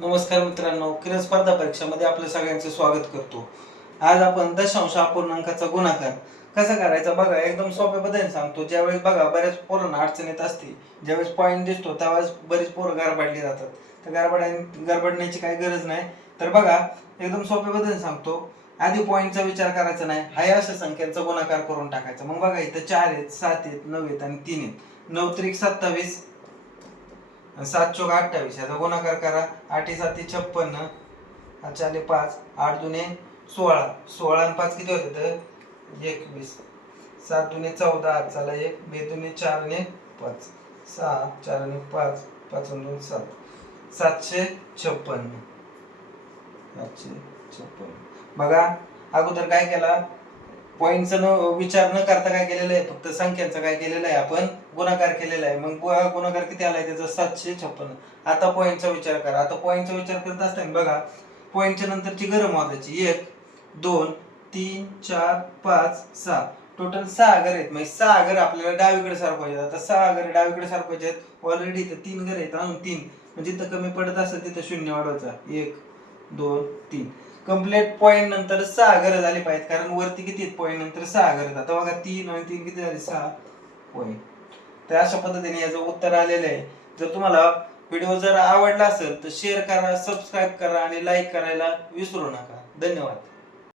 नमस्कार मित्रांनो, किरण स्पर्धा परीक्षामध्ये आपल्या सगळ्यांचे स्वागत करतो. आज आपण दशांश अपूर्णांकाचा गुणाकार कसा करायचा बघा, एकदम सोप्या पद्धतीने सांगतो. ज्यावेळेस बघा बऱ्याच पोरांना अडचण येत असते, ज्यावेळेस पॉईंट दिसतो त्यावेळेस बरीच पोरं गरबडली जातात. तर गडबडण्याची काही गरज नाही. तर बघा, एकदम सोप्या पद्धतीने सांगतो. आधी पॉईंटचा विचार करायचा नाही, हाय अशा संख्यांचा गुणाकार करून टाकायचा. मग बघा, इथं 4 आहेत, 7 आहेत, 9 आहेत आणि 3 आहेत. 9 त्रिक 27, 7 चौक 28, याचा गुणाकार करा. 8 7 56, 4 5, 8 2 16, 16 आणि 5 किती होते तर 21, 7 2 14, चला 1 2 2 4 आणि 5, 6 4 आणि 5, 5 आणि 2 7, 756. 756 बघा, अगोदर काय केला, पॉईंटचा विचार न करता काय केलेलं आहे, फक्त संख्यांचा काय केलेलं आहे, आपण गुणाकार केलेला आहे. मग गुणाकार किती आलाय त्याचा 756. आता पॉईंटचा विचार करा. आता पॉईंटचा विचार करत असताना बघा, पॉईंटच्या नंतरची घरं मोजायची. 1 2 3 4 5 6, टोटल 6 घर आहेत. म्हणजे 6 घर आपल्याला डावीकडे सारखवायचे. आता 6 घर डावीकडे सारखवायचे आहेत. ऑलरेडी इथं 3 घर आहेत, अजून 3 म्हणजे जिथं कमी पडत असेल तिथं शून्य वाढवायचा. 1 2 3, कंप्लीट पॉईंट नंतर 6 घरं झाली पाहिजेत, कारण वरती किती आहेत पॉईंट नंतर 6 घर आहेत. आता बघा 3 आणि 3 किती झाले, 6 पॉईंट. तर अशा पद्धतीने याचं उत्तर आलेलं आहे. जर तुम्हाला व्हिडिओ जर आवडला असेल तर शेअर करा, सबस्क्राईब करा आणि लाईक करायला विसरू नका. धन्यवाद.